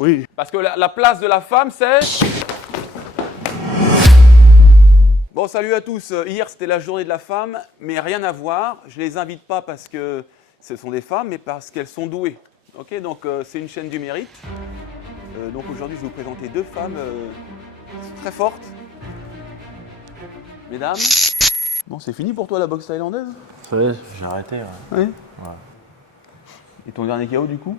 Oui. Parce que la place de la femme, c'est... Bon, salut à tous. Hier, c'était la journée de la femme, mais rien à voir. Je ne les invite pas parce que ce sont des femmes, mais parce qu'elles sont douées. Ok, donc c'est une chaîne du mérite. Donc aujourd'hui, je vais vous présenter deux femmes qui sont très fortes. Mesdames. Bon, c'est fini pour toi la boxe thaïlandaise? Ça y est, j'ai arrêté. Oui. Ouais. Et ton dernier KO du coup?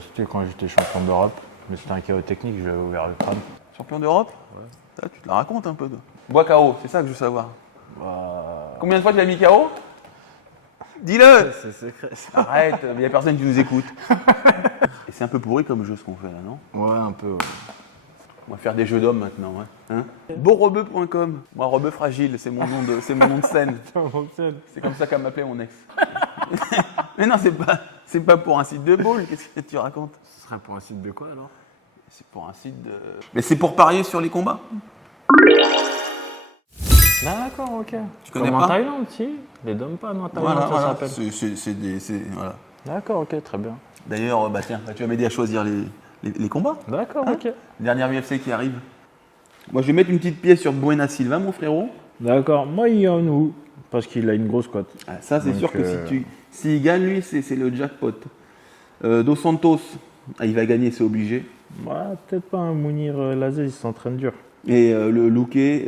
C'était quand j'étais champion d'Europe, mais c'était un KO technique, j'avais ouvert le crâne. Champion d'Europe? Ouais. Ah, tu te la racontes un peu. Bois KO, c'est ça que je veux savoir. Bah... Combien de fois tu l'as mis KO? Dis-le! C'est secret. Arrête, il n'y a personne qui nous écoute. Et c'est un peu pourri comme jeu ce qu'on fait là, non? Ouais, un peu. Ouais. On va faire des jeux d'hommes maintenant. Hein, Beaurebeu.com. Moi, Rebeu Fragile, c'est mon nom de scène. C'est comme ça qu'elle m'appelait mon ex. Mais non, c'est pas pour un site de boule. Qu'est-ce que tu racontes? Ce serait pour un site de quoi alors? C'est pour un site de... Mais c'est pour parier sur les combats. D'accord, ok. Tu connais comme pas? en Thaïlande, si. Les Dompan en Thaïlande, ça s'appelle. Voilà. D'accord, ok, très bien. D'ailleurs, tiens, tu vas m'aider à choisir les combats. D'accord, Hein? ok. Dernière UFC qui arrive. Moi, je vais mettre une petite pièce sur Buena Silva, mon frérot. D'accord, moi il y en a parce qu'il a une grosse cote. Ah, ça, c'est Donc, sûr que s'il gagne, lui, c'est le jackpot. Dos Santos, il va gagner, c'est obligé. Bah, peut-être pas un Mounir Lazé, il s'entraîne dur. Et le Luque,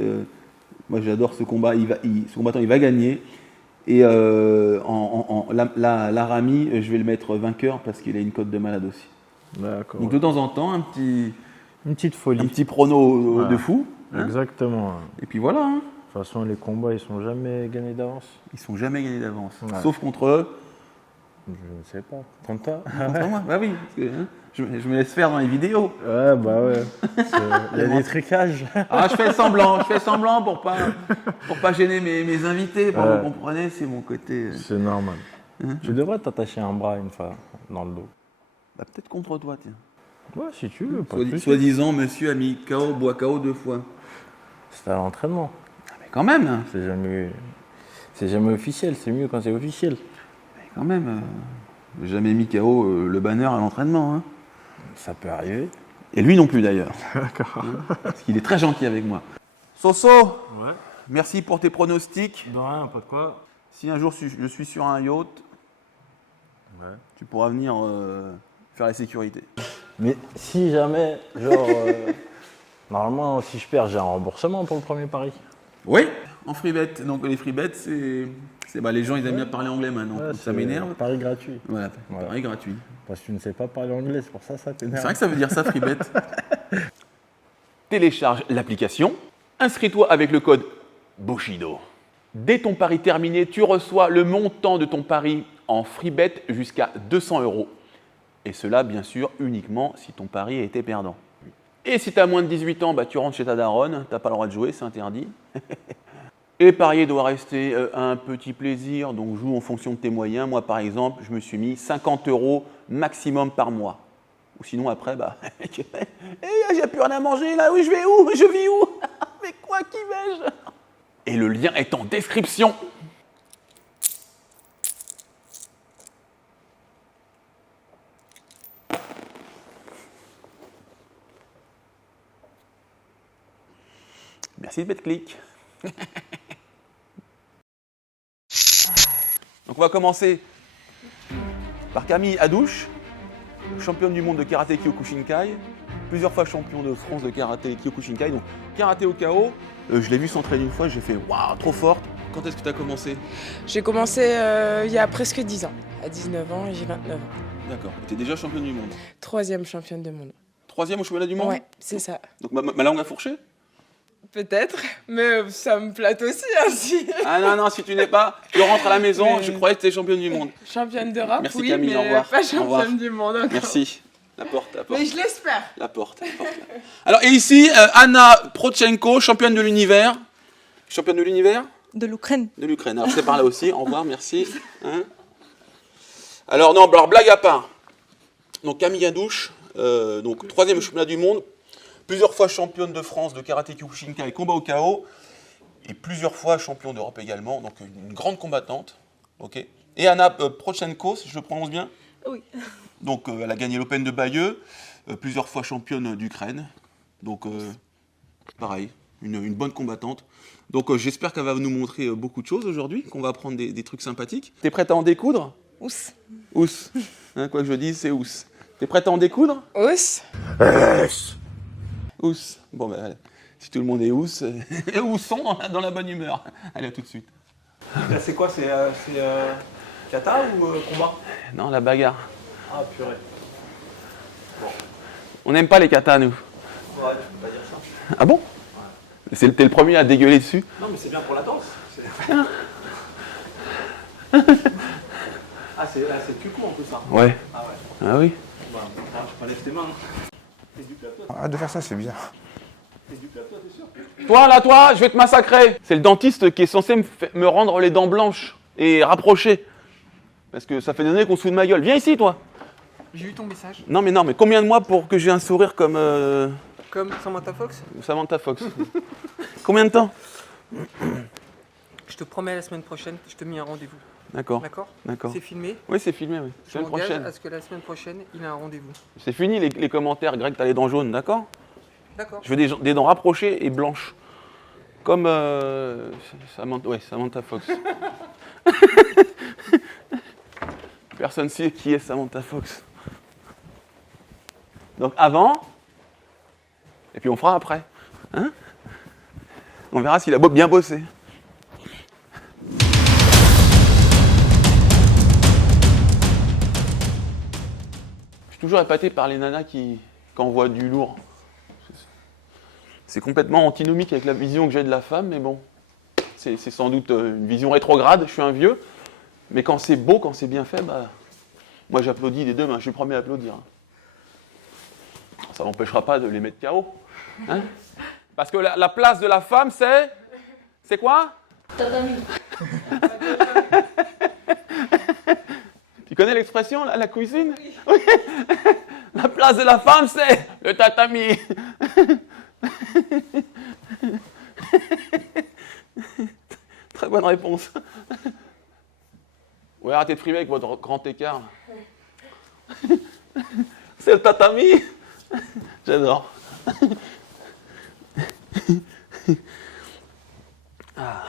moi j'adore ce combat, ce combattant il va gagner. Et l'Arami, je vais le mettre vainqueur parce qu'il a une cote de malade aussi. D'accord. Donc de temps en temps, Une petite folie. un petit prono Voilà. de fou. Hein. Exactement. Et puis voilà, hein. De toute façon, les combats, ils sont jamais gagnés d'avance. Ils sont jamais gagnés d'avance. Ouais. Sauf contre eux. Je ne sais pas. Contre toi? Contre moi. Bah oui, parce que, hein, je me laisse faire dans les vidéos. Ouais, bah ouais. Il y a des trucages. Ah, je fais semblant pour pas gêner mes invités. Bon, vous comprenez, c'est mon côté. C'est normal. Hein. Tu devrais t'attacher un bras une fois dans le dos. Bah, peut-être contre toi, tiens. Ouais, si tu veux. Pas de souci. Soi-disant, monsieur a mis KO, boit KO 2 fois. C'est à l'entraînement. Ah, mais quand même, hein. C'est jamais officiel. C'est mieux quand c'est officiel. Mais quand même, j'ai jamais mis KO le banner à l'entraînement. Hein. Ça peut arriver. Et lui non plus d'ailleurs. D'accord. Parce qu'il est très gentil avec moi. Soso, Ouais. merci pour tes pronostics. De rien, pas de quoi. Si un jour je suis sur un yacht, Ouais. tu pourras venir faire la sécurité. Mais si jamais, genre, normalement, si je perds, j'ai un remboursement pour le premier pari. Oui, en free bet. Donc les free bets, les gens ils aiment bien parler anglais maintenant. Ouais, Donc, ça m'énerve. Pari gratuit. Voilà, Voilà. pareil gratuit. Parce que tu ne sais pas parler anglais, c'est pour ça ça t'énerve. C'est vrai que ça veut dire ça, free bet. Télécharge l'application, inscris-toi avec le code Bushido. Dès ton pari terminé, tu reçois le montant de ton pari en free bet jusqu'à 200 €. Et cela, bien sûr, uniquement si ton pari a été perdant. Et si tu as moins de 18 ans, tu rentres chez ta daronne, tu n'as pas le droit de jouer, c'est interdit. Et parier doit rester un petit plaisir, donc joue en fonction de tes moyens. Moi, par exemple, je me suis mis 50 € maximum par mois. Ou sinon, après, j'ai plus rien à manger, là, oui, je vais où? Je vis où? Mais quoi, qui vais-je? Et le lien est en description. Merci de BetClick. Donc on va commencer par Camille Hadouche, championne du monde de karaté Kyokushinkai, plusieurs fois champion de France de karaté Kyokushinkai, donc karaté au KO. Je l'ai vu s'entraîner une fois, j'ai fait waouh, trop forte. Quand est-ce que tu as commencé? J'ai commencé il y a presque 10 ans, à 19 ans et j'ai 29 ans. D'accord, tu es déjà championne du monde. 3e championne du monde. 3e au championnat du monde? Ouais, c'est ça. Donc ma langue a fourché? Peut-être, mais ça me flatte aussi si. Ah non, si tu n'es pas, tu rentres à la maison, Mais- je croyais que tu étais championne du monde. Championne d'Europe, Merci oui, Camille, mais au revoir. pas Au revoir. championne du monde encore. Merci. La porte. Mais je l'espère. La porte. Alors, et ici, Anna Prochenko, championne de l'univers. Championne de l'univers? De l'Ukraine. De l'Ukraine. Alors, c'est par là aussi. Au revoir, merci. Hein. Alors, non, blague à part. Donc, Camille Hadouche, donc 3e championnat du monde, plusieurs fois championne de France de karaté Kyokushinkai et combat au KO, et plusieurs fois champion d'Europe également, donc une grande combattante. Ok. Et Anna Prochenko, si je le prononce bien? Oui. Donc, elle a gagné l'Open de Bayeux. plusieurs fois championne d'Ukraine. Donc, pareil, une bonne combattante. Donc, j'espère qu'elle va nous montrer beaucoup de choses aujourd'hui, qu'on va apprendre des trucs sympathiques. T'es prête à en découdre? Ous. Ous. Hein, quoi que je dise, c'est ous. T'es prête à en découdre? Ous. Ous. Bon, ben, allez. Si tout le monde est ous, oussons dans la bonne humeur. Allez, à tout de suite. Là, c'est quoi? C'est kata ou combat? Non, la bagarre. Ah, purée. On n'aime pas les katas, nous. Ouais, je peux pas dire ça. Ah bon? T'es le premier à dégueuler dessus. Non, mais c'est bien pour la danse. Ah, c'est le cul-con en plus, ça. Ouais. Ah ouais. Ah oui. Bah, je peux pas lève tes mains. T'es du plateau, Arrête de faire ça, c'est bien. t'es sûr? Toi, là, toi, je vais te massacrer. C'est le dentiste qui est censé me rendre les dents blanches et rapprocher. Parce que ça fait des années qu'on se fout de ma gueule. Viens ici, toi. J'ai eu ton message. Non, mais combien de mois pour que j'ai un sourire comme Comme Samantha Fox, Samantha Fox? Combien de temps? je te promets la semaine prochaine, je te mets un rendez-vous. D'accord. D'accord? D'accord. C'est filmé. Oui, c'est filmé, oui. Je Semaine m'engage prochaine. à ce que la semaine prochaine, il a un rendez-vous. C'est fini les commentaires. Greg, t'as les dents jaunes, d'accord? D'accord. Je veux des dents rapprochées et blanches. Comme Samantha Fox. Personne ne sait qui est Samantha Fox. Donc avant, et puis on fera après. Hein? On verra s'il a bien bossé. Je suis toujours épaté par les nanas qui envoient du lourd. C'est complètement antinomique avec la vision que j'ai de la femme, mais bon, c'est sans doute une vision rétrograde, je suis un vieux, mais quand c'est beau, quand c'est bien fait, bah, moi j'applaudis les deux mains, je suis le premier à applaudir. Ça m'empêchera pas de les mettre KO. Hein? Parce que la place de la femme, c'est... C'est quoi? Tatami. Tu connais l'expression, la cuisine? Oui. La place de la femme, c'est le tatami. Très bonne réponse. Ouais, arrêtez de frimer avec votre grand écart. C'est le tatami. J'adore. Ah.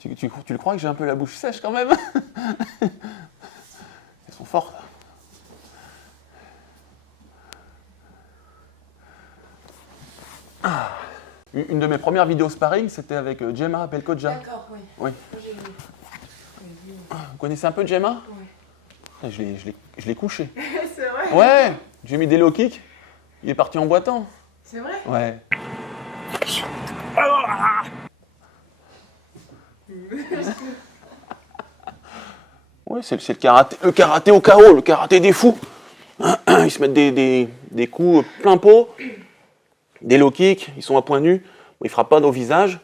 Tu le crois que j'ai un peu la bouche sèche quand même? Elles sont fortes. Ah. Une de mes premières vidéos sparring, c'était avec Gemma Pelkodja. D'accord, oui. Oui. J'ai vu. Vous connaissez un peu Gemma? Oui. Je l'ai couché. C'est vrai? Ouais, j'ai mis des low kicks. Il est parti en boitant. C'est vrai? Ouais. Ouais, c'est le karaté au KO, le karaté des fous. Ils se mettent des coups plein pot, des low kicks, ils sont à point nu, ils frappent pas au visage.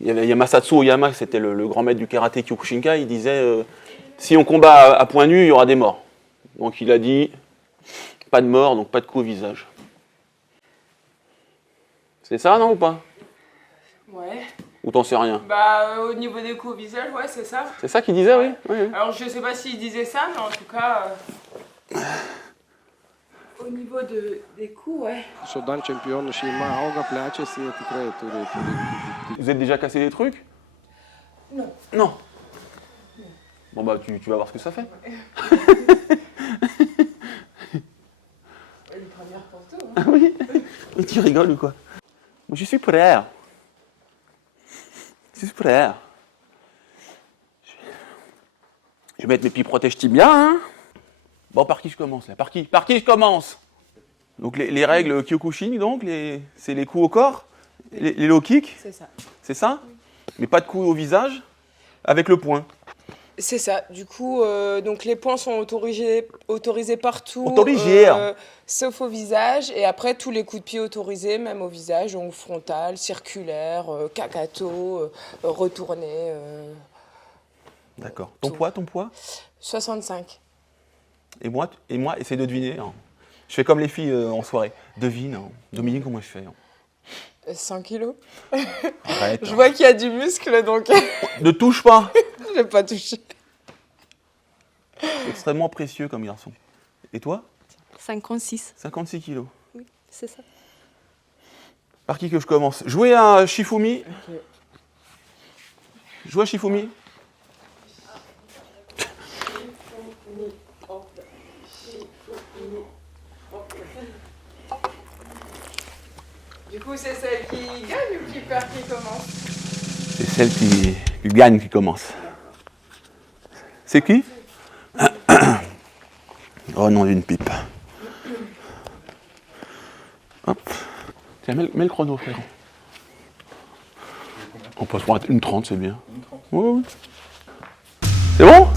Il y a Masatsu Oyama, c'était le grand maître du karaté Kyokushinkai, il disait si on combat à point nu, il y aura des morts. Donc il a dit pas de mort, donc pas de coup au visage. C'est ça, non, ou pas? Ouais. Ou t'en sais rien? Bah, au niveau des coups au visage, ouais, c'est ça. C'est ça qu'il disait, oui, oui. Alors, je sais pas s'il disait ça, mais en tout cas, au niveau des coups, ouais. Šodan čempionų šeima auga, plečiasi, jie tikrai turi. Vous êtes déjà cassé des trucs? Non. Non. Bon bah tu vas voir ce que ça fait. Une première pour tout. Ah oui? Mais tu rigoles ou quoi? Moi je suis prêt. Je suis prêt. Je vais mettre mes pieds protège tibia. Hein? Bon, par qui je commence là? Par qui je commence? Donc les règles Kyokushin, donc, c'est les coups au corps, les low kicks, C'est ça. c'est ça? Mais pas de coups au visage, avec le poing. C'est ça. Du coup, donc les points sont autorisés partout. Autorisés. Sauf au visage. Et après, tous les coups de pied autorisés, même au visage, donc frontal, circulaire, kakato, retourné. D'accord. Tout. Ton poids? 65. Et moi, essaie de deviner. Hein. Je fais comme les filles en soirée. Devine, hein. Dominique, comment je fais? Hein. 100 kilos. Arrête. Je vois qu'il y a du muscle, donc Ne touche pas. je vais pas toucher. Extrêmement précieux comme garçon. Et toi? 56. 56 kilos. Oui, c'est ça. Par qui que je commence? Jouer à Shifumi. Jouer à Shifumi. Du coup, c'est celle qui gagne ou qui perd qui commence? C'est celle qui gagne qui commence. C'est qui? Oh non, d'une pipe. Hop. Tiens, mets le chrono, frère. On peut se prendre une 30, c'est bien. Ouais, ouais. C'est bon?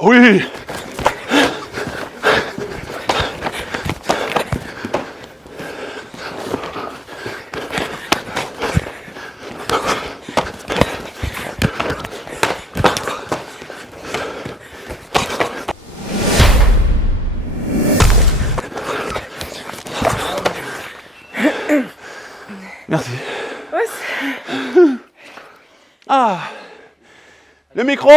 Oui! Merci. Ah! Le micro?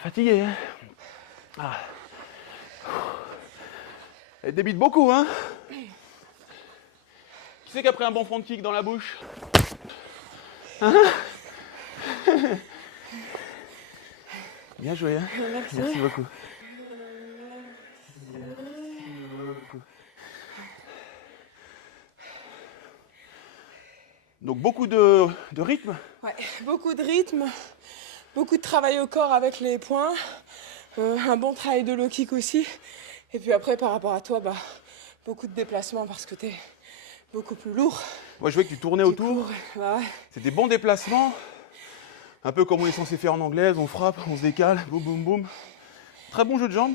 Fatigué, hein? Ah. Elle débite beaucoup, hein? Qui c'est qui a pris un bon front kick dans la bouche? Hein? Bien joué, hein? Merci beaucoup. Donc beaucoup de rythme? Ouais, beaucoup de rythme, beaucoup de travail au corps avec les poings, un bon travail de low kick aussi. Et puis après, par rapport à toi, beaucoup de déplacements parce que t'es beaucoup plus lourd. Moi, je voyais que tu tournais autour. Ouais. C'est des bons déplacements. Un peu comme on est censé faire en anglaise, on frappe, on se décale, boum boum boum. Très bon jeu de jambes.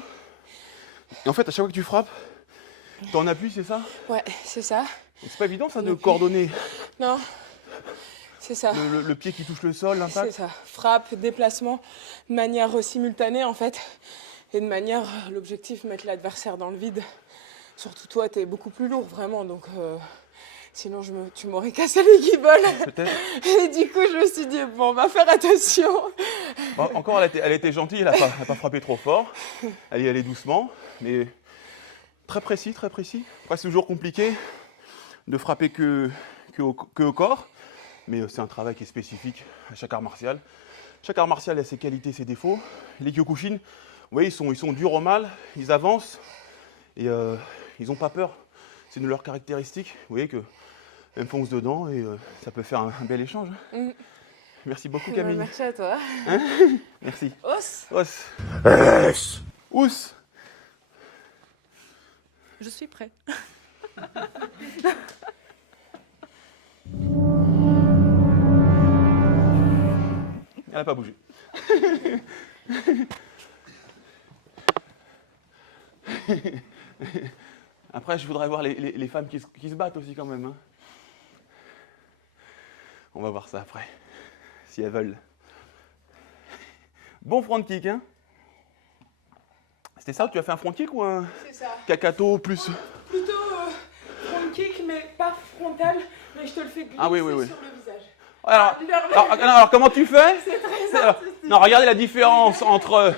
Et en fait, à chaque fois que tu frappes, t'en appuies, c'est ça? Ouais, c'est ça. C'est pas évident ça de coordonner Non, c'est ça. le pied qui touche le sol, C'est l'impact. ça. Frappe, déplacement, de manière simultanée en fait. Et de manière, l'objectif, mettre l'adversaire dans le vide. Surtout toi, t'es beaucoup plus lourd, vraiment. Donc, sinon, tu m'aurais cassé les guibolles. Peut-être. Et du coup, je me suis dit, bon, on va faire attention. Bon, encore, elle a été gentille, elle a pas frappé trop fort. Elle y allait doucement, mais très précis, très précis. Après, c'est toujours compliqué de frapper que au corps, mais c'est un travail qui est spécifique à chaque art martial. Chaque art martial a ses qualités, ses défauts. Les Kyokushin, vous voyez, ils sont durs au mal, ils avancent et ils n'ont pas peur. C'est une de leurs caractéristiques. Vous voyez que elle me fonce dedans et ça peut faire un bel échange. Hein. Merci beaucoup, Camille. Merci à toi. Hein? Merci. Os. Os. Ous. Je suis prêt. Elle n'a pas bougé. Après, je voudrais voir les femmes qui se battent aussi quand même. Hein. On va voir ça après, si elles veulent. Bon front kick, hein? C'était ça, tu as fait un front kick ou un C'est ça. kakato plus? Plutôt front kick, mais pas frontal, mais je te le fais glisser Ah oui, oui, oui. sur le visage. Alors, comment tu fais? Non, regardez la différence entre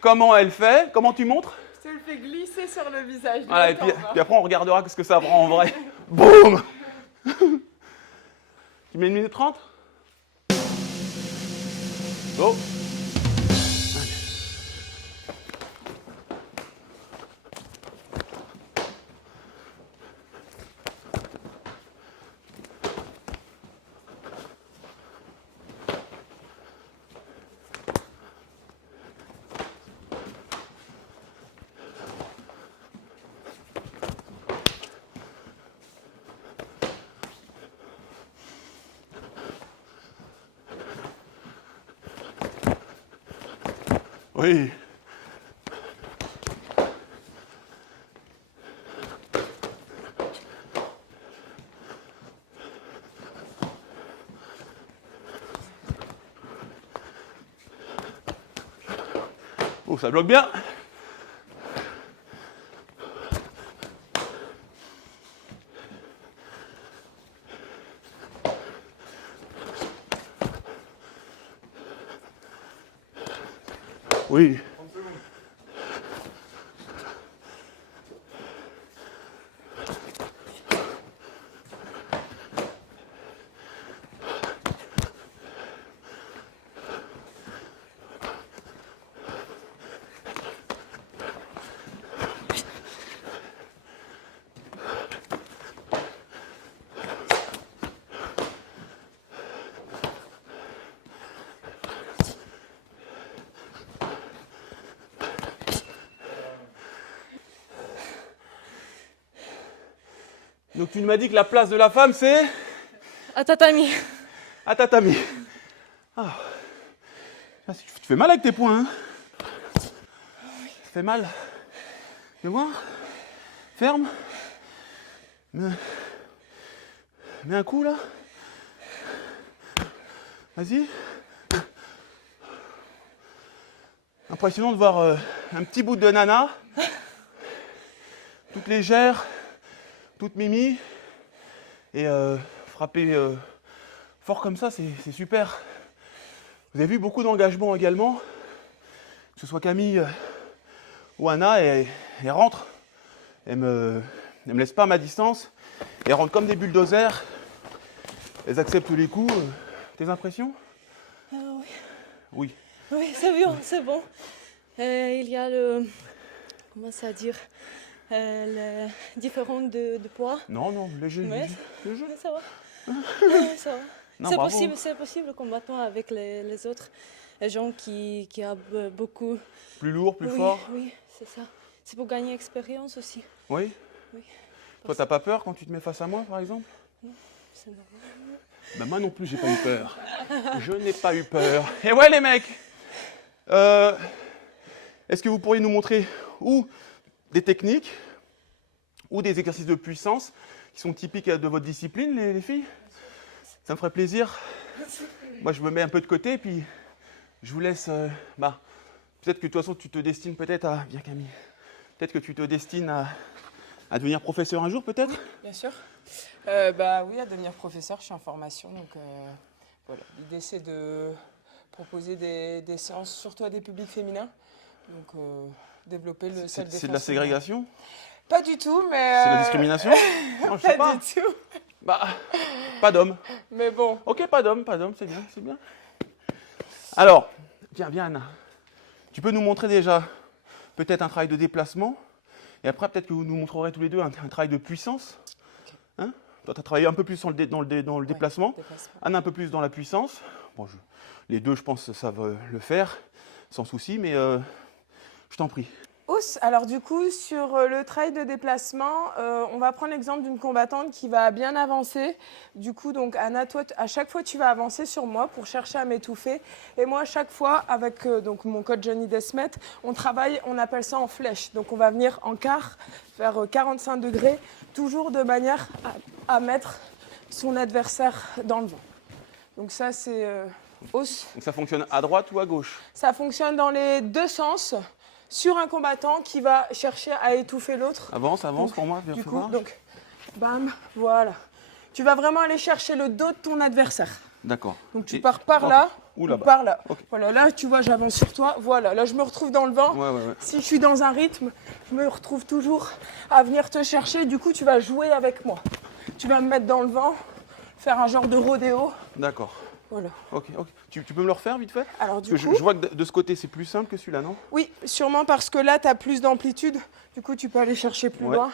comment elle fait, comment tu montres. Je te le fais glisser sur le visage. Voilà, et puis après, on regardera ce que ça prend en vrai. Boum. Tu mets 1 minute 30? Go. Oui. Oh, ça bloque bien. Oui. Donc tu m'as dit que la place de la femme c'est À tatami. à tatami. Ah. Ah, tu te fais mal avec tes poings, hein? Ça fait mal. Tu vois? Ferme. Mets un coup là. Vas-y. Impressionnant de voir un petit bout de nana. Toute légère. Toute mimi, et frapper fort comme ça, c'est super. Vous avez vu beaucoup d'engagement également, que ce soit Camille ou Anna, et elles rentrent. Elles me laissent pas à ma distance, elles rentrent comme des bulldozers, elles acceptent les coups. Tes impressions? Oui. Oui. Oui, c'est bon, c'est bon. Il y a le... Comment ça dire le différent de poids. Non, léger. Ouais. Léger. Mais ça va. Ça va. Non, C'est bravo. possible le combattant avec les autres gens qui a beaucoup. Plus lourd, plus oui, fort. Oui, c'est ça. C'est pour gagner expérience aussi. Oui. Oui. Toi, t'as pas peur quand tu te mets face à moi, par exemple? C'est normal. Bah moi non plus, j'ai pas eu peur. Je n'ai pas eu peur. Et ouais, les mecs, est-ce que vous pourriez nous montrer ou des techniques ou des exercices de puissance qui sont typiques de votre discipline, les filles? Ça me ferait plaisir. Moi, je me mets un peu de côté, et puis je vous laisse. Peut-être que de toute façon, tu te destines peut-être à. Bien, Camille. Peut-être que tu te destines à devenir professeur un jour, peut-être? Bien sûr. Oui, à devenir professeur, je suis en formation. Donc voilà, l'idée c'est de proposer des séances surtout à des publics féminins. Donc développer le self-défense. C'est de la ségrégation? Pas du tout, mais... C'est de la discrimination? Non, je sais Pas pas. du tout. Bah, pas d'homme. Mais bon. Ok, pas d'homme, c'est bien, c'est bien. Alors, viens, Anna. Tu peux nous montrer déjà peut-être un travail de déplacement, et après peut-être que vous nous montrerez tous les deux un travail de puissance. Hein? Toi, tu as travaillé un peu plus dans le déplacement. Anna un peu plus dans la puissance. Bon, les deux, je pense, savent le faire, sans souci, mais je t'en prie. Alors du coup, sur le travail de déplacement, on va prendre l'exemple d'une combattante qui va bien avancer. Du coup, donc Anna, toi, à chaque fois, tu vas avancer sur moi pour chercher à m'étouffer. Et moi, à chaque fois, avec donc mon coach Johnny Desmet, on travaille, on appelle ça en flèche. Donc on va venir en quart, faire 45 degrés, toujours de manière à mettre son adversaire dans le vent. Donc ça, c'est hausse. Donc ça fonctionne à droite ou à gauche? Ça fonctionne dans les deux sens. Sur un combattant qui va chercher à étouffer l'autre. Avance Donc, pour moi. du coup, donc, bam, voilà. Tu vas vraiment aller chercher le dos de ton adversaire. D'accord. Donc tu Et- pars par oh, là ou ou là-bas. par là. Ok. Voilà, là tu vois, j'avance sur toi. Voilà, là je me retrouve dans le vent. Ouais. Si je suis dans un rythme, je me retrouve toujours à venir te chercher. Du coup, tu vas jouer avec moi. Tu vas me mettre dans le vent, faire un genre de rodéo. D'accord. Voilà. Ok. Tu peux me le refaire vite fait? Alors Parce du que coup, je vois que de ce côté, c'est plus simple que celui-là, non? oui, sûrement parce que là, tu as plus d'amplitude. Du coup, tu peux aller chercher plus Ouais. loin.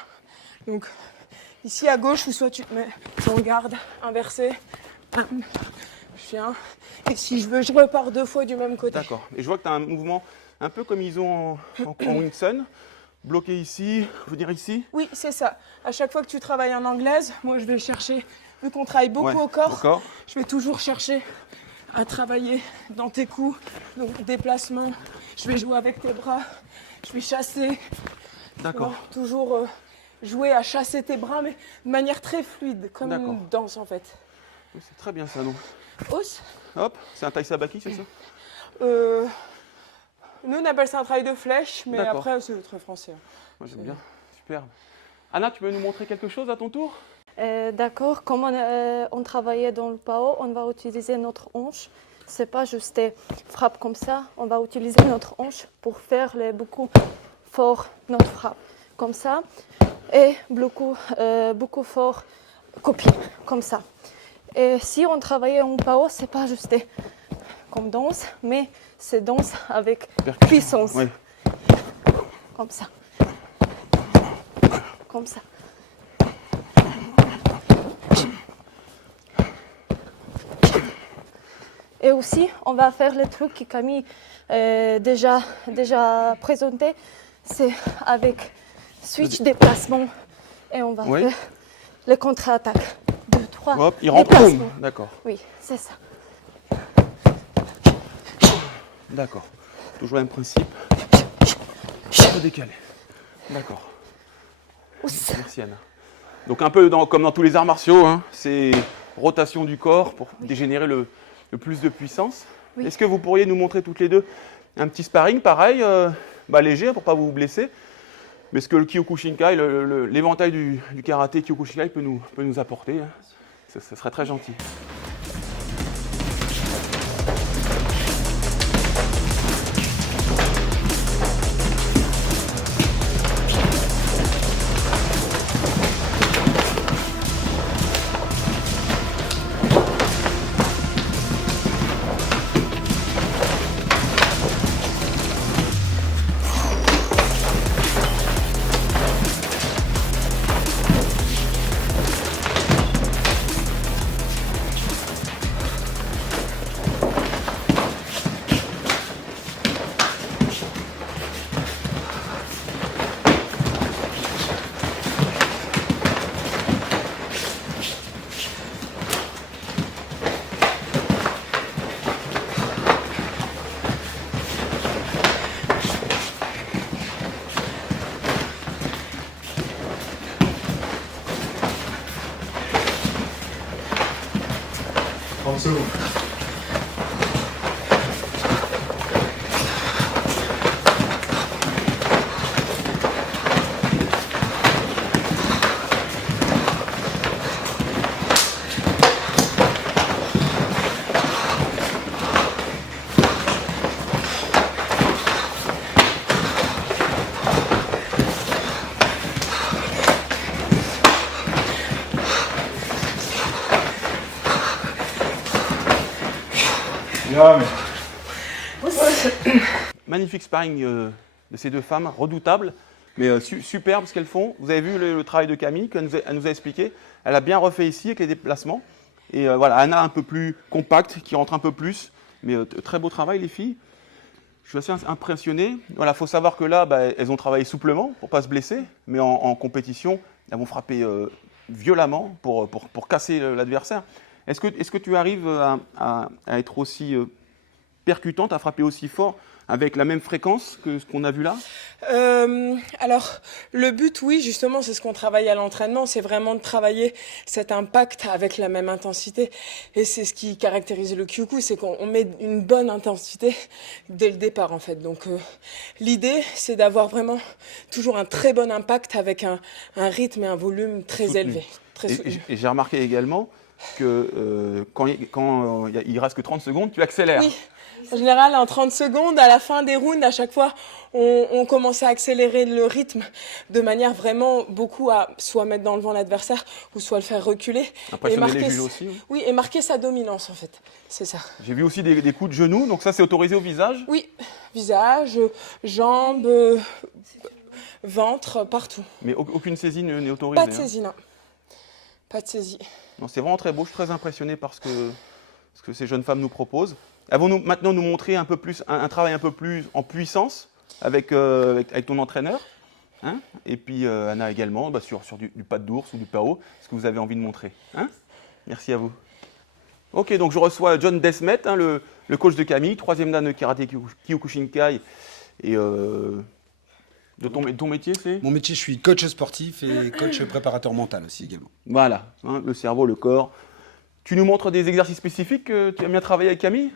Donc, ici à gauche, ou soit tu te mets en garde, inversé. Je viens. Et si je veux, je repars 2 fois du même côté. D'accord. Et je vois que tu as un mouvement un peu comme ils ont en wingsun. Bloqué ici, venir ici. Oui, c'est ça. À chaque fois que tu travailles en anglaise, moi, je vais chercher, vu qu'on travaille beaucoup Ouais, au corps, au corps. je vais toujours chercher à travailler dans tes coups. Donc, déplacement, je vais jouer avec tes bras, je vais chasser. D'accord. Voilà, toujours jouer à chasser tes bras, mais de manière très fluide, comme D'accord. une danse en fait. Oui, c'est très bien ça, non? Hausse. Hop, c'est un taï sabaki, c'est ça? Nous, on appelle ça un travail de flèche, mais D'accord. après, c'est très français. Moi, j'aime bien. Superbe. Anna, tu peux nous montrer quelque chose à ton tour? D'accord, comme on travaillait dans le PAO, on va utiliser notre hanche. C'est pas juste des frappes comme ça, on va utiliser notre hanche pour faire beaucoup fort notre frappe. Comme ça, et beaucoup fort copier, comme ça. Et si on travaillait en PAO, c'est pas juste comme danse, mais c'est danse avec puissance. Ouais. Comme ça. Comme ça. Et aussi, on va faire les trucs que Camille déjà présenté. C'est avec switch déplacement. Et on va Oui. faire les contre-attaques. 2, 3. Hop, il rentre. déplacements. Boum. D'accord. Oui, c'est ça. D'accord. Toujours le même principe. Un peu décalé. D'accord. Oups. Merci Anna. Donc un peu comme dans tous les arts martiaux, hein, c'est rotation du corps pour dégénérer le plus de puissance. Oui. Est-ce que vous pourriez nous montrer toutes les deux un petit sparring pareil, léger pour ne pas vous blesser, mais ce que le Kyokushinkai, l'éventail du karaté Kyokushinkai peut nous apporter, hein. Ça serait très gentil. Magnifique sparring de ces deux femmes, redoutables, mais superbes ce qu'elles font. Vous avez vu le travail de Camille qu'elle nous a expliqué. Elle a bien refait ici avec les déplacements. Et voilà, Anna un peu plus compacte, qui rentre un peu plus. Mais très beau travail les filles. Je suis assez impressionné. Voilà, faut savoir que là, elles ont travaillé souplement pour pas se blesser, mais en compétition, elles vont frapper violemment pour casser l'adversaire. Est-ce que tu arrives à être aussi percutante, à frapper aussi fort avec la même fréquence que ce qu'on a vu là? Alors, le but, oui, justement, c'est ce qu'on travaille à l'entraînement, c'est vraiment de travailler cet impact avec la même intensité. Et c'est ce qui caractérise le Kyoku, c'est qu'on met une bonne intensité dès le départ, en fait. Donc, l'idée, c'est d'avoir vraiment toujours un très bon impact avec un rythme et un volume très Soutenu. élevé. très soutenu. Et j'ai remarqué également que quand il reste que 30 secondes, tu accélères. Oui, en général, en 30 secondes, à la fin des rounds, à chaque fois, on commence à accélérer le rythme de manière vraiment beaucoup à soit mettre dans le vent l'adversaire ou soit le faire reculer. Impressionner les juges aussi. Oui. Oui, et marquer sa dominance, en fait. C'est ça. J'ai vu aussi des coups de genoux, donc ça c'est autorisé au visage. Oui, visage, jambes, ventre, partout. Mais aucune saisie n'est autorisée. Pas de saisie, non. Pas de saisie. Non, c'est vraiment très beau, je suis très impressionné par ce que ces jeunes femmes nous proposent. Elles vont maintenant nous montrer un peu plus, un travail un peu plus en puissance avec ton entraîneur. Hein, et puis Anna également, sur du pas d'ours ou du PAO, ce que vous avez envie de montrer. Hein. Merci à vous. Ok, donc je reçois John Desmet, hein, le coach de Camille, 3e dan de karaté Kyokushinkai. Et de ton métier, c'est? Mon métier, je suis coach sportif et coach préparateur mental aussi également. Voilà, hein, le cerveau, le corps. Tu nous montres des exercices spécifiques que tu as bien travaillé avec Camille?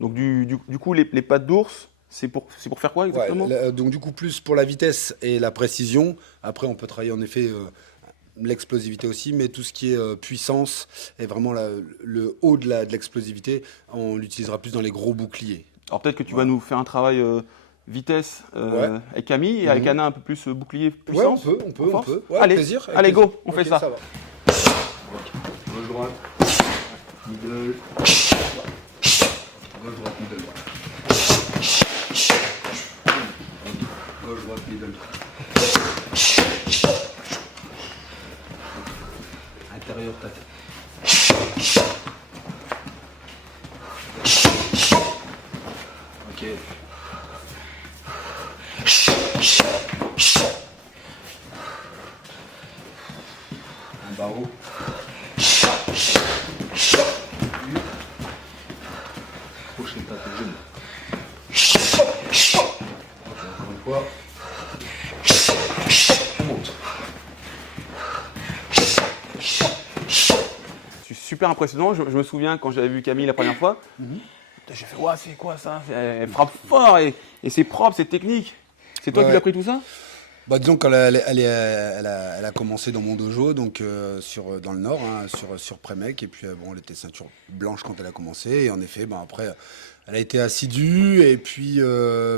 Donc du coup, les pattes d'ours, c'est pour faire quoi exactement? Donc du coup, plus pour la vitesse et la précision. Après, on peut travailler en effet l'explosivité aussi, mais tout ce qui est puissance et vraiment le haut de l'explosivité, on l'utilisera plus dans les gros boucliers. Alors peut-être que tu vas nous faire un travail vitesse avec Camille et avec Anna un peu plus bouclier puissance. Ouais, on peut. Ouais, allez, plaisir, allez, plaisir. go, on fait ça. Va. Gauche droite, middle, gauche droite, middle droite. Gauche droite, middle droite. Intérieur tête. Ok. Un barreau. Crochet de tête genou. Ok, encore une fois. On monte. C'est super impressionnant. Je me souviens quand j'avais vu Camille la première fois, j'ai fait ouais, c'est quoi ça? Elle frappe fort et c'est propre, c'est technique. C'est toi qui l'as appris tout ça? Disons qu'elle a commencé dans mon dojo, donc dans le Nord, hein, sur Prémec, et puis elle était ceinture blanche quand elle a commencé, et en effet, après, elle a été assidue, et puis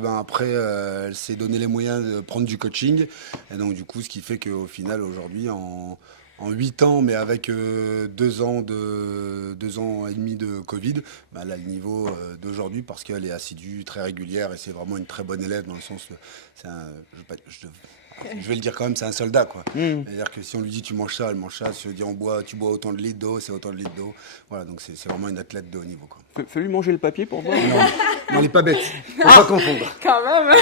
après, elle s'est donné les moyens de prendre du coaching, et donc du coup, ce qui fait qu'au final, aujourd'hui, en 8 ans, mais avec 2 ans et demi de Covid, elle a le niveau d'aujourd'hui parce qu'elle est assidue, très régulière, et c'est vraiment une très bonne élève dans le sens, je vais le dire quand même, c'est un soldat, quoi. C'est-à-dire que si on lui dit tu manges ça, elle mange ça. Si on lui dit tu bois autant de litres d'eau, c'est autant de litres d'eau. Voilà, donc c'est vraiment une athlète de haut niveau, quoi. Fais-lui manger le papier pour voir. Non, on n'est pas bête. Faut pas confondre. Quand même.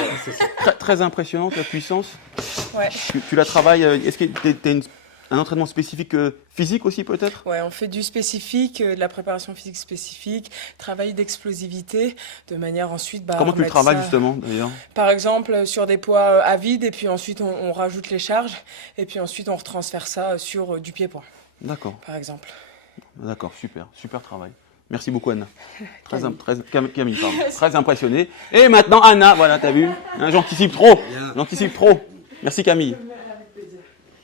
Très, très impressionnante la puissance. Ouais. Tu la travailles. Est-ce que tu as un entraînement spécifique physique aussi peut-être? Ouais, on fait du spécifique, de la préparation physique spécifique, travail d'explosivité, de manière ensuite... Comment tu le travailles justement d'ailleurs? Par exemple sur des poids à vide, et puis ensuite on rajoute les charges, et puis ensuite on retransfère ça sur du pied-poids, D'accord. par exemple. D'accord, super travail. Merci beaucoup Anna. Camille, pardon. Très impressionné. Et maintenant Anna, voilà, t'as vu, hein, j'anticipe trop. Merci Camille.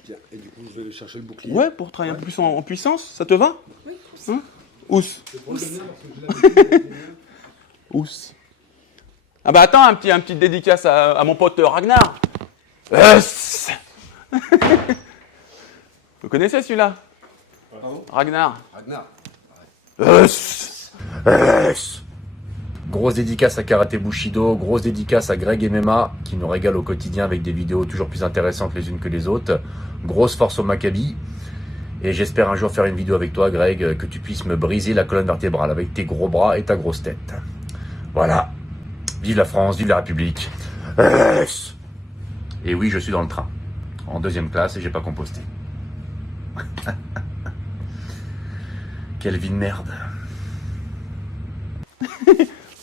Tiens, et du coup, je vais chercher le bouclier. Ouais, pour travailler un peu plus en puissance, ça te va? Oui. Hein? Ous. Ous. Ah bah attends, un petit dédicace à mon pote Ragnar. Vous connaissez celui-là? Pardon? Ragnar. Grosse dédicace à Karaté Bushido, grosse dédicace à Greg MMA qui nous régale au quotidien avec des vidéos toujours plus intéressantes les unes que les autres. Grosse force au Maccabi. Et j'espère un jour faire une vidéo avec toi, Greg, que tu puisses me briser la colonne vertébrale avec tes gros bras et ta grosse tête. Voilà. Vive la France, vive la République. Et oui, je suis dans le train. En 2e classe et j'ai pas composté. Quelle vie de merde.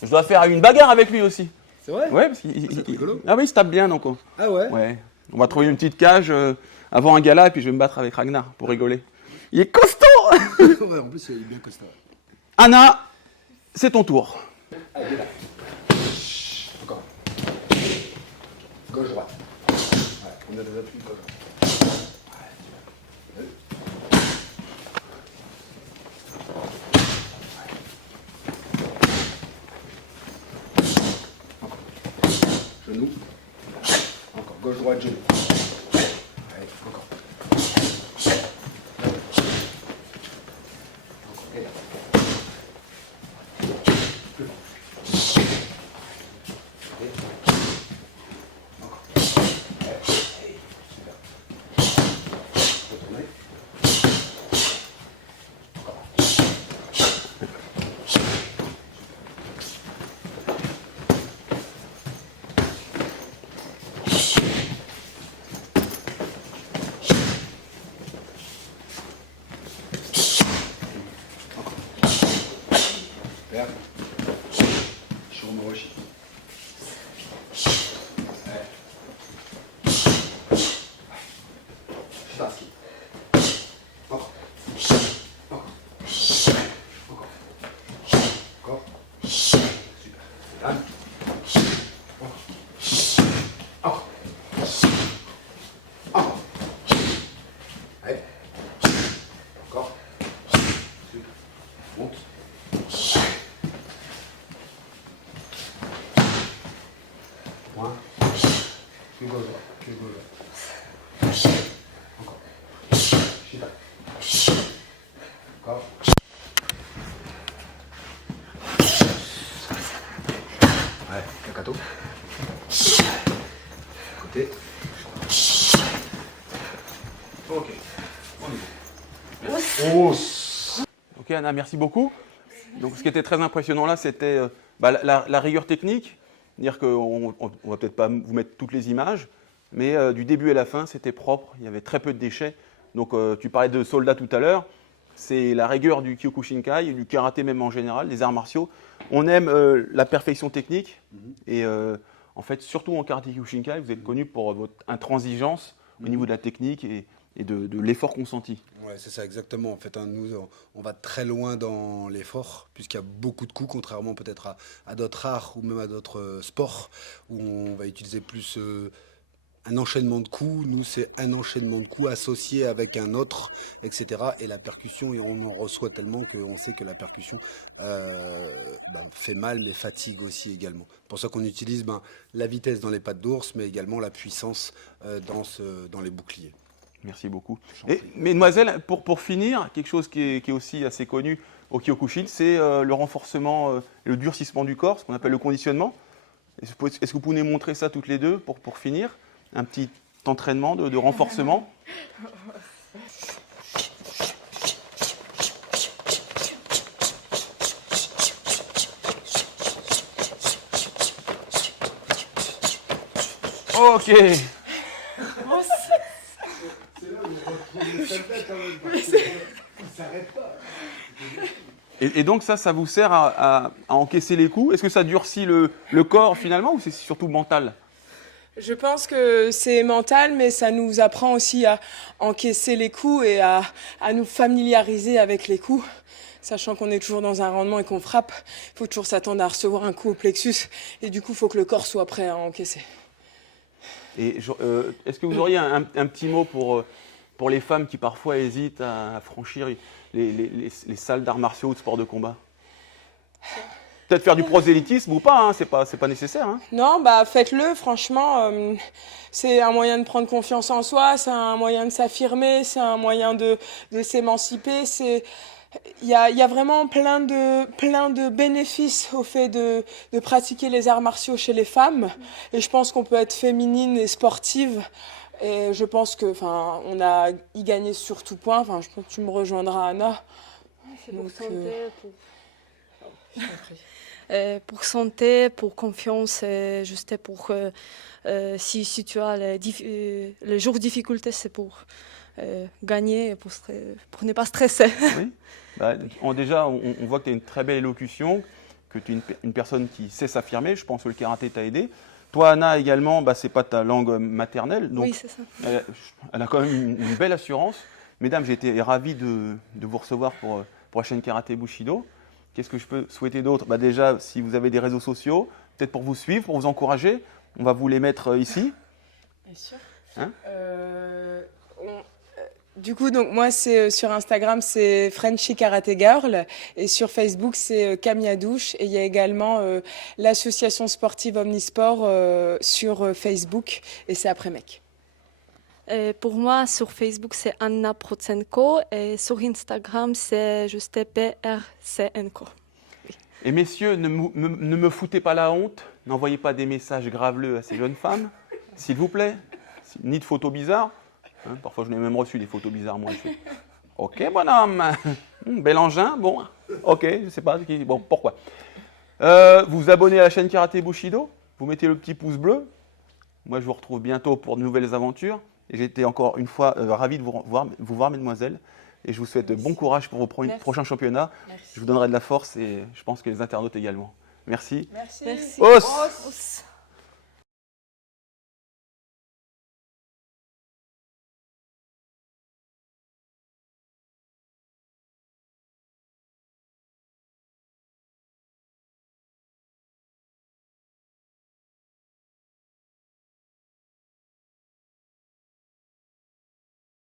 Je dois faire une bagarre avec lui aussi. C'est vrai? Ouais, parce ah oui, il se tape bien donc. Ah ouais? Ouais. On va trouver une petite cage avant un gala et puis je vais me battre avec Ragnar pour rigoler. Il est costaud. Ouais, en plus, il est bien costaud. Anna, c'est ton tour. Allez, là. Encore. Gauche droite. Ouais, on a des appuis gauche droite. droite, genou. Allez, encore. Et là. Plus fort. Et encore. Allez, super. Retournez. Encore. Super. Show-moi aussi. Allez. Shitaki. Encore. Encore. Encore. Encore. Super. Calme. Encore. Encore. Encore. Allez. Encore. Super. Monte. Point. Plus gauche, plus gauche. Encore. Shita. Encore. Ouais, Kakato. Côté. Ok. On y va. Oh. Ok Anna, merci beaucoup. Donc ce qui était très impressionnant là, c'était la rigueur technique. Dire qu'on ne va peut-être pas vous mettre toutes les images, mais du début à la fin, c'était propre, il y avait très peu de déchets. Donc tu parlais de soldats tout à l'heure, c'est la rigueur du Kyokushinkai, du karaté même en général, des arts martiaux. On aime la perfection technique, et en fait, surtout en karaté Kyokushinkai, vous êtes connu pour votre intransigeance au niveau de la technique et de l'effort consenti. Ouais, c'est ça exactement. En fait, hein, nous, on va très loin dans l'effort, puisqu'il y a beaucoup de coups, contrairement peut-être à d'autres arts ou même à d'autres sports, où on va utiliser plus un enchaînement de coups. Nous, c'est un enchaînement de coups associé avec un autre, etc. Et la percussion, et on en reçoit tellement qu'on sait que la percussion fait mal, mais fatigue aussi également. C'est pour ça qu'on utilise la vitesse dans les pattes d'ours, mais également la puissance dans les boucliers. Merci beaucoup. Et, mesdemoiselles, pour finir, quelque chose qui est aussi assez connu au Kyokushin, c'est le renforcement, le durcissement du corps, ce qu'on appelle le conditionnement. Est-ce que vous pouvez nous montrer ça toutes les deux pour finir? Un petit entraînement de renforcement. Ok. Et donc ça vous sert à encaisser les coups. Est-ce que ça durcit le corps finalement ou c'est surtout mental? Je pense que c'est mental, mais ça nous apprend aussi à encaisser les coups et à nous familiariser avec les coups. Sachant qu'on est toujours dans un rendement et qu'on frappe, il faut toujours s'attendre à recevoir un coup au plexus. Et du coup, il faut que le corps soit prêt à encaisser. Et est-ce que vous auriez un petit mot pour les femmes qui parfois hésitent à franchir les salles d'arts martiaux ou de sport de combat? Peut-être faire du prosélytisme ou pas, hein, c'est pas nécessaire. Hein. Non, faites-le, franchement. C'est un moyen de prendre confiance en soi, c'est un moyen de s'affirmer, c'est un moyen de s'émanciper. Il y a vraiment plein de bénéfices au fait de pratiquer les arts martiaux chez les femmes. Et je pense qu'on peut être féminine et sportive. Et je pense que, on a y gagné sur tout point. Je pense que tu me rejoindras, Anna. C'est pour santé, pour santé, pour confiance, juste pour si tu as les jours de difficulté, c'est pour gagner, pour ne pas stresser. Oui. Déjà, on voit que tu as une très belle élocution, que tu es une personne qui sait s'affirmer. Je pense que le karaté t'a aidé. Toi, Anna, également, c'est pas ta langue maternelle. Donc oui, c'est ça. Elle a quand même une belle assurance. Mesdames, j'ai été ravi de vous recevoir pour la chaîne Karaté Bushido. Qu'est-ce que je peux souhaiter d'autre? Déjà, si vous avez des réseaux sociaux, peut-être pour vous suivre, pour vous encourager, on va vous les mettre ici. Bien sûr. Hein Du coup, donc moi, c'est sur Instagram, c'est Frenchy Karate Girl, et sur Facebook, c'est Camille Adouche, et il y a également l'association sportive Omnisport sur Facebook, et c'est Après Mec. Et pour moi, sur Facebook, c'est Anna Prochenko et sur Instagram, c'est juste PRCNko. Et messieurs, ne me foutez pas la honte, n'envoyez pas des messages graveleux à ces jeunes femmes, s'il vous plaît, ni de photos bizarres. Hein, parfois, je n'ai même reçu des photos bizarres, moi. Je fais, ok, bonhomme, bel engin, bon, ok, je ne sais pas, bon, pourquoi. Vous vous abonnez à la chaîne Karaté Bushido, vous mettez le petit pouce bleu. Moi, je vous retrouve bientôt pour de nouvelles aventures. Et j'ai été encore une fois ravi de vous voir, mesdemoiselles. Et je vous souhaite bon courage pour vos prochains championnats. Merci. Je vous donnerai de la force et je pense que les internautes également. Merci. Merci. Merci. Os. Os.